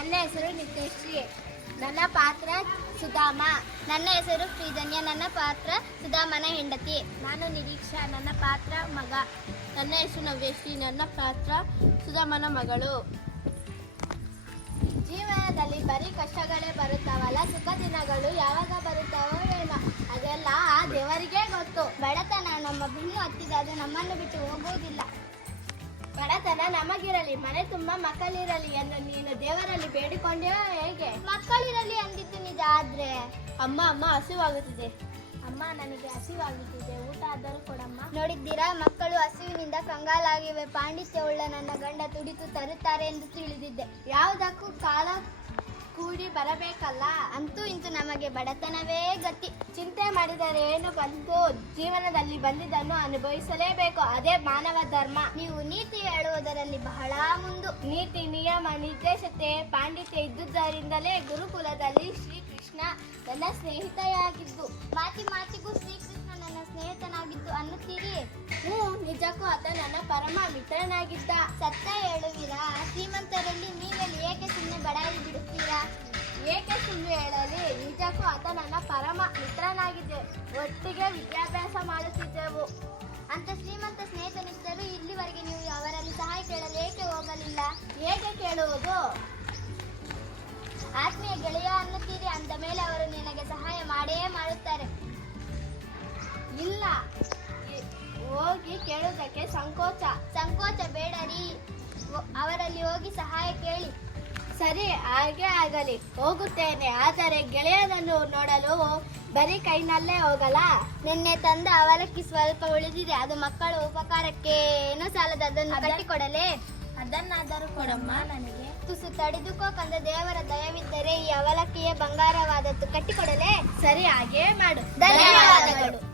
ನನ್ನ ಹೆಸರು ನಿತ್ಯಶ್ರೀ. ನನ್ನ ಪಾತ್ರ ಸುಧಾಮ. ನನ್ನ ಹೆಸರು ಪ್ರೀಧನ್ಯ. ನನ್ನ ಪಾತ್ರ ಸುಧಾಮನ ಹೆಂಡತಿ. ನಾನು ನಿರೀಕ್ಷಾ. ನನ್ನ ಪಾತ್ರ ಮಗ. ನನ್ನ ಹೆಸರು ನವ್ಯಶ್ರೀ. ನನ್ನ ಪಾತ್ರ ಸುಧಾಮನ ಮಗಳು. ಜೀವನದಲ್ಲಿ ಬರೀ ಕಷ್ಟಗಳೇ ಬರುತ್ತಾವಲ್ಲ, ಸುಖ ದಿನಗಳು ಯಾವಾಗ ಬರುತ್ತಾವೋ ಏನೋ, ಅದೆಲ್ಲ ಆ ದೇವರಿಗೇ ಗೊತ್ತು. ಬಡತನ ನಮ್ಮ ಬೆನ್ನು ಹತ್ತಿದ ಅದು ನಮ್ಮನ್ನು ಬಿಟ್ಟು ಹೋಗುವುದಿಲ್ಲ. ಬಡತನ ನಮಗಿರಲಿ, ಮನೆ ತುಂಬ ಮಕ್ಕಳಿರಲಿ ಎಂದು ನೀನು ದೇವರಲ್ಲಿ ಬೇಡಿಕೊಂಡೆಯೋ ಹೇಗೆ? ಮಕ್ಕಳಿರಲಿ ಅಂದಿದ್ದು ನಿಜ, ಆದ್ರೆ ಅಮ್ಮ ಹಸಿವಾಗುತ್ತಿದೆ. ಅಮ್ಮ, ನನಗೆ ಹಸಿವಾಗುತ್ತಿದೆ, ಊಟ ಆದರೂ ಕೊಡಮ್ಮ. ನೋಡಿದ್ದೀರಾ, ಮಕ್ಕಳು ಹಸಿವಿನಿಂದ ಕಂಗಾಲಾಗಿವೆ. ಪಾಂಡಿತ್ಯವುಳ್ಳ ನನ್ನ ಗಂಡ ತುಡಿತು ತರುತ್ತಾರೆ ಎಂದು ತಿಳಿದಿದ್ದೆ. ಯಾವುದಕ್ಕೂ ಕಾಲ ಕೂಡಿ ಬರಬೇಕಲ್ಲ. ಅಂತೂ ಇಂತೂ ನಮಗೆ ಬಡತನವೇ ಗತಿ. ಚಿಂತೆ ಮಾಡಿದರೆ ಏನು ಬಂತು? ಜೀವನದಲ್ಲಿ ಬಂದಿದ್ದನ್ನು ಅನುಭವಿಸಲೇಬೇಕು, ಅದೇ ಮಾನವ ಧರ್ಮ. ನೀವು ನೀತಿ ಹೇಳುವುದರಲ್ಲಿ ಬಹಳ ಮುಂದು. ನೀತಿ, ನಿಯಮ, ನಿರ್ದೇಶತೆ, ಪಾಂಡಿತ್ಯ ಇದ್ದುದರಿಂದಲೇ ಗುರುಕುಲದಲ್ಲಿ ಶ್ರೀಕೃಷ್ಣ ನನ್ನ ಸ್ನೇಹಿತೆಯಾಗಿದ್ದು. ಮಾತಿ ಮಾತಿಗೂ ಶ್ರೀಕೃಷ್ಣ ನನ್ನ ಸ್ನೇಹಿತನಾಗಿದ್ದು ಅನ್ನುತ್ತೀರಿ? ನಿಜಕ್ಕೂ ಆತ ನನ್ನ ಪರಮ ಮಿತ್ರನಾಗಿದ್ದ. ಸತ್ಯ ಹೇಳುವಿರಾ? ಶ್ರೀಮಂತರಲ್ಲಿ ನೀವೆಲ್ಲಿ ಏಕೆ ಸುಮ್ಮನೆ ಬಡಾಯಿ ಬಿಡುತ್ತೀರಾ? ಏಕೆ ಸುಳ್ಳು ಹೇಳಲಿ? ನಿಜಕ್ಕೂ ಆತ ನನ್ನ ಪರಮ ಮಿತ್ರನಾಗಿದ್ದೆ. ಒಟ್ಟಿಗೆ ವಿದ್ಯಾಭ್ಯಾಸ ಮಾಡುತ್ತಿದ್ದೆವು. ಅಂತ ಶ್ರೀಮಂತ ಸ್ನೇಹಿತನಿದ್ದರೂ ಇಲ್ಲಿವರೆಗೆ ನೀವು ಅವರಲ್ಲಿ ಸಹಾಯ ಕೇಳಲು ಏಕೆ ಹೋಗಲಿಲ್ಲ? ಹೇಗೆ ಕೇಳುವುದು? ಆತ್ಮೀಯ ಗೆಳೆಯ ಅನ್ನುತ್ತೀರಿ, ಅಂದ ಮೇಲೆ ಅವರು ನಿನಗೆ ಸಹಾಯ ಮಾಡೇ ಮಾಡುತ್ತಾರೆ. ಇಲ್ಲ, ಹೋಗಿ ಕೇಳುವುದಕ್ಕೆ ಸಂಕೋಚ ಬೇಡರಿ, ಅವರಲ್ಲಿ ಹೋಗಿ ಸಹಾಯ ಕೇಳಿ. ಸರಿ, ಹಾಗೆ ಆಗಲಿ, ಹೋಗುತ್ತೇನೆ. ಆದರೆ ಗೆಳೆಯನನ್ನು ನೋಡಲು ಬರೀ ಕೈನಲ್ಲೇ ಹೋಗಲ್ಲ. ನಿನ್ನೆ ತಂದ ಅವಲಕ್ಕಿ ಸ್ವಲ್ಪ ಉಳಿದಿದೆ, ಅದು ಮಕ್ಕಳ ಉಪಕಾರಕ್ಕೇನೋ ಸಾಲದ, ಅದನ್ನು ಕಟ್ಟಿಕೊಡಲೇ? ಅದನ್ನಾದರೂ ಕೊಡಮ್ಮ ನನಗೆ. ತುಸು ತಡೆದುಕೋ ಕಂದ, ದೇವರ ದಯವಿದ್ದರೆ ಈ ಅವಲಕ್ಕಿಯ ಬಂಗಾರವಾದದ್ದು, ಕಟ್ಟಿಕೊಡಲೇ? ಸರಿ, ಹಾಗೇ ಮಾಡು. ಧನ್ಯವಾದಗಳು.